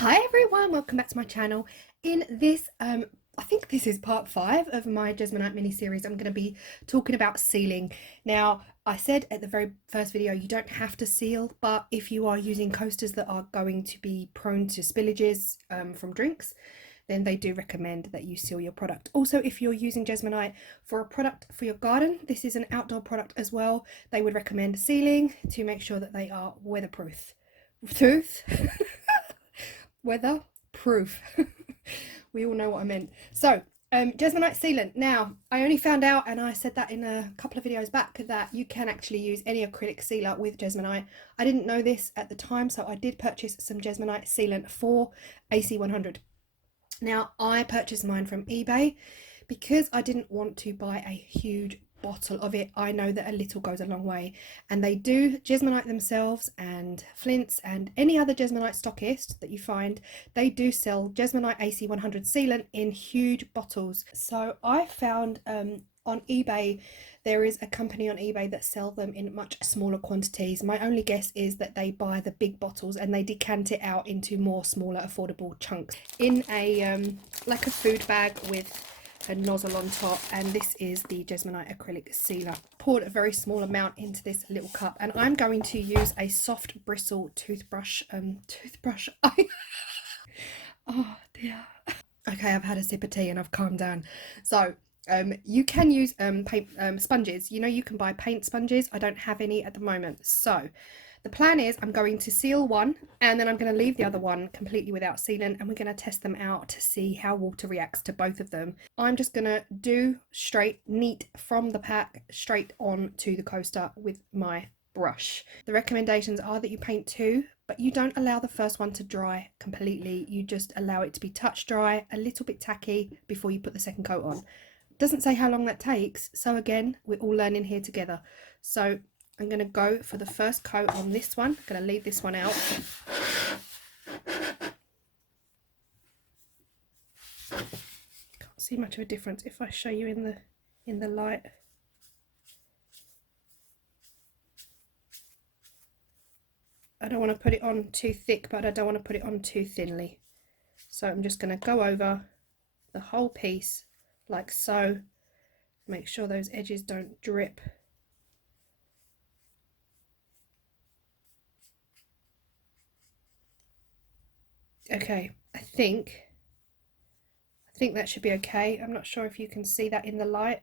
Hi everyone, welcome back to my channel. In this, I think this is part 5 of my Jesmonite mini series. I'm going to be talking about sealing. Now, I said at the very first video you don't have to seal, but if you are using coasters that are going to be prone to spillages from drinks, then they do recommend that you seal your product. Also, if you're using Jesmonite for a product for your garden, this is an outdoor product as well, they would recommend sealing to make sure that they are weatherproof. Weatherproof. We all know what I meant. So Jesmonite Sealant. Now, I only found out, and I said that in a couple of videos back, that you can actually use any acrylic sealer with Jesmonite. I didn't know this at the time, so I did purchase some Jesmonite Sealant for AC100. Now, I purchased mine from eBay because I didn't want to buy a huge bottle of it. I know that a little goes a long way, and they do, Jesmonite themselves and Flints and any other Jesmonite stockist that you find, they do sell Jesmonite AC100 sealant in huge bottles. So I found on eBay there is a company on eBay that sell them in much smaller quantities. My only guess is that they buy the big bottles and they decant it out into more smaller affordable chunks in a like a food bag with a nozzle on top. And this is the Jesmonite acrylic sealer. Poured a very small amount into this little cup, and I'm going to use a soft bristle toothbrush. Oh dear. Okay, I've had a sip of tea and I've calmed down. So you can use paint sponges. You know, you can buy paint sponges. I don't have any at the moment. So the plan is I'm going to seal one, and then I'm going to leave the other one completely without sealant, and we're going to test them out to see how water reacts to both of them. I'm just going to do straight, neat from the pack, straight on to the coaster with my brush. The recommendations are that you paint two, but you don't allow the first one to dry completely. You just allow it to be touch dry, a little bit tacky before you put the second coat on. Doesn't say how long that takes, so again, we're all learning here together. So I'm going to go for the first coat on this one. I'm going to leave this one out. Can't see much of a difference if I show you in the light. I don't want to put it on too thick, but I don't want to put it on too thinly. So I'm just going to go over the whole piece like so. Make sure those edges don't drip. Okay, I think that should be okay. I'm not sure if you can see that in the light.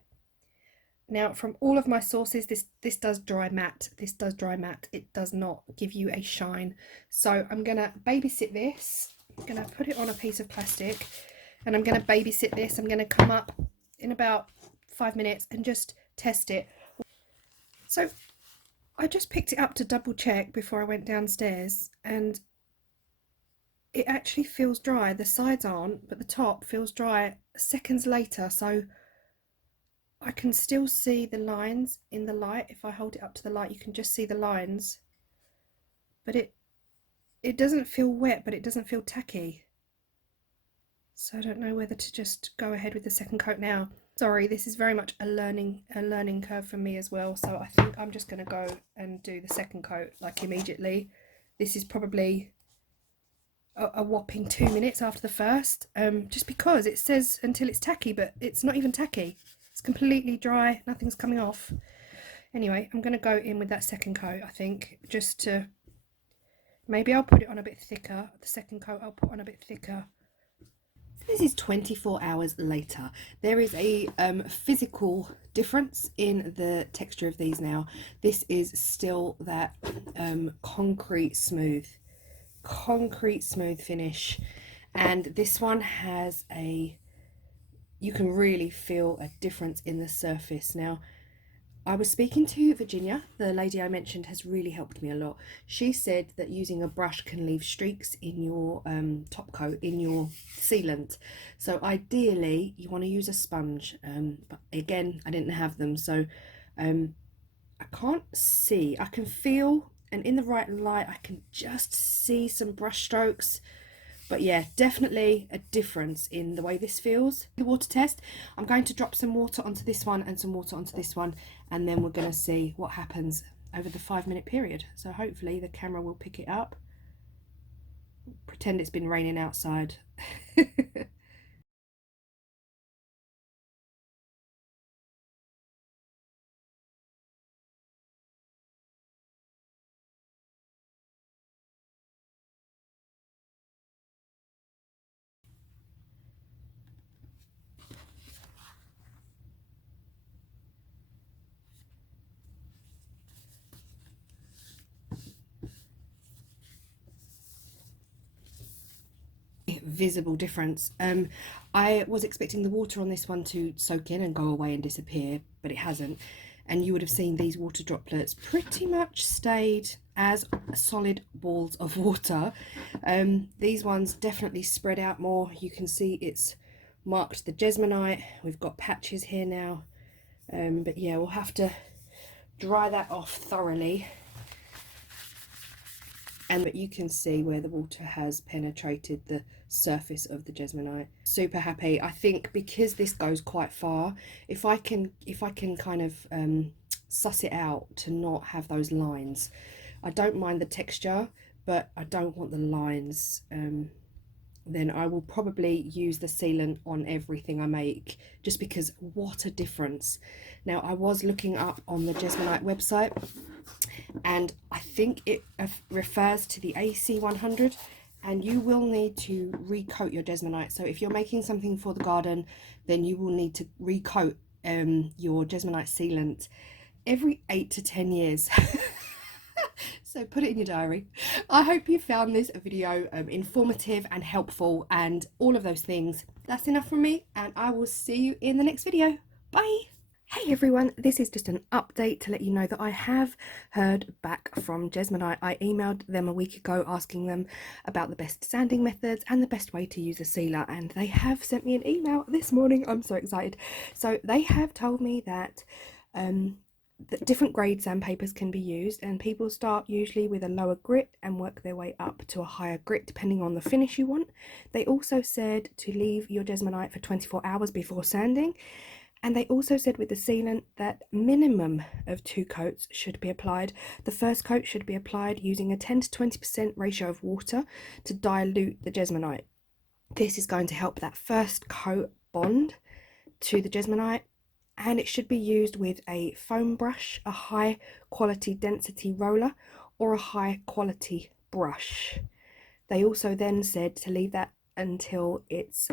Now, from all of my sources, this does dry matte. This does dry matte. It does not give you a shine. So I'm going to babysit this. I'm going to put it on a piece of plastic, and I'm going to babysit this. I'm going to come up in about 5 minutes and just test it. So I just picked it up to double check before I went downstairs, and it actually feels dry. The sides aren't, but the top feels dry seconds later. So I can still see the lines in the light. If I hold it up to the light, you can just see the lines, but it doesn't feel wet, but it doesn't feel tacky. So I don't know whether to just go ahead with the second coat now. Sorry, this is very much a learning curve for me as well. So I think I'm just going to go and do the second coat like immediately. This is probably a whopping 2 minutes after the first, just because it says until it's tacky, but it's not even tacky. It's completely dry, nothing's coming off. Anyway, I'm going to go in with that second coat, I think, just to, maybe I'll put it on a bit thicker. The second coat I'll put on a bit thicker. This is 24 hours later. There is a physical difference in the texture of these now. This is still that concrete smooth finish, and this one has you can really feel a difference in the surface. Now, I was speaking to Virginia, the lady I mentioned has really helped me a lot. She said that using a brush can leave streaks in your top coat, in your sealant. So ideally you want to use a sponge, but again, I didn't have them, so I can't see. I can feel, and in the right light I can just see some brush strokes. But yeah, definitely a difference in the way this feels. The water test, I'm going to drop some water onto this one and some water onto this one, and then we're going to see what happens over the 5 minute period. So hopefully the camera will pick it up. Pretend it's been raining outside. Visible difference. I was expecting the water on this one to soak in and go away and disappear, but it hasn't. And you would have seen these water droplets pretty much stayed as solid balls of water. These ones definitely spread out more. You can see it's marked the Jesmonite. We've got patches here now. But yeah, we'll have to dry that off thoroughly. But you can see where the water has penetrated the surface of the Jesmonite. Super happy. I think because this goes quite far, if I can kind of suss it out to not have those lines. I don't mind the texture, but I don't want the lines. Then I will probably use the sealant on everything I make, just because what a difference. Now, I was looking up on the Jesmonite website, and I think it refers to the AC100, and you will need to recoat your Jesmonite. So if you're making something for the garden, then you will need to recoat your Jesmonite sealant every 8 to 10 years. So put it in your diary. I hope you found this video informative and helpful and all of those things. That's enough from me, and I will see you in the next video. Bye. Hey everyone, this is just an update to let you know that I have heard back from Jesmonite. I emailed them a week ago asking them about the best sanding methods and the best way to use a sealer, and they have sent me an email this morning. I'm so excited. So they have told me that different grade sandpapers can be used, and people start usually with a lower grit and work their way up to a higher grit depending on the finish you want. They also said to leave your Jesmonite for 24 hours before sanding. And they also said with the sealant that minimum of 2 coats should be applied. The first coat should be applied using a 10 to 20% ratio of water to dilute the Jesmonite. This is going to help that first coat bond to the Jesmonite, and it should be used with a foam brush, a high quality density roller, or a high quality brush. They also then said to leave that until it's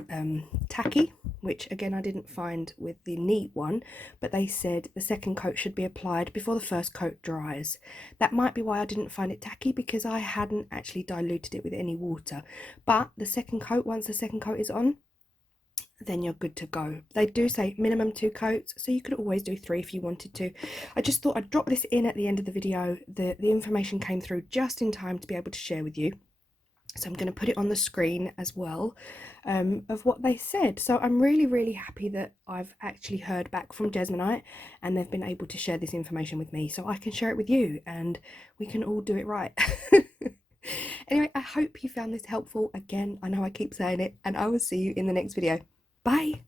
tacky, which again I didn't find with the neat one, but they said the second coat should be applied before the first coat dries. That might be why I didn't find it tacky, because I hadn't actually diluted it with any water. But the second coat, once the second coat is on, then you're good to go. They do say minimum 2 coats, so you could always do 3 if you wanted to. I just thought I'd drop this in at the end of the video. The information came through just in time to be able to share with you. So I'm going to put it on the screen as well, of what they said. So I'm really, really happy that I've actually heard back from Jesmonite and they've been able to share this information with me so I can share it with you and we can all do it right. Anyway, I hope you found this helpful. Again, I know I keep saying it, and I will see you in the next video. Bye.